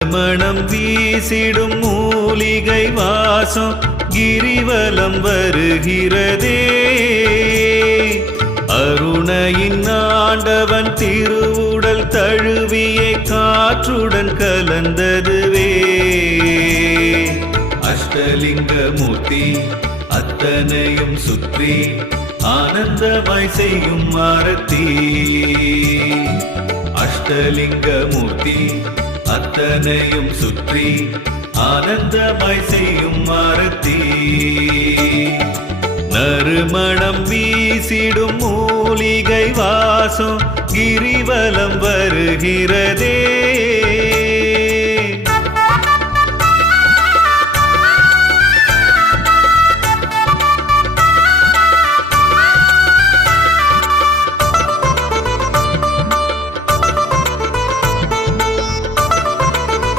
மணம் வீசிடும் மூலிகை வாசம் கிரிவலம் வருகிறதே. அருணையின் ஆண்டவன் திருவுடல் தழுவியே காற்றுடன் கலந்ததுவே. அஷ்டலிங்க மூர்த்தி அத்தனையும் சுற்றி ஆனந்தமாய் செய்யும் ஆரத்தி. அஷ்டலிங்க மூர்த்தி அத்தனையும் சுற்றி ஆனந்தமாய் செய்யும் ஆரத்தி. நறுமணம் வீசிடும் மூலிகை வாசம் கிரிவலம் வருகிறதே.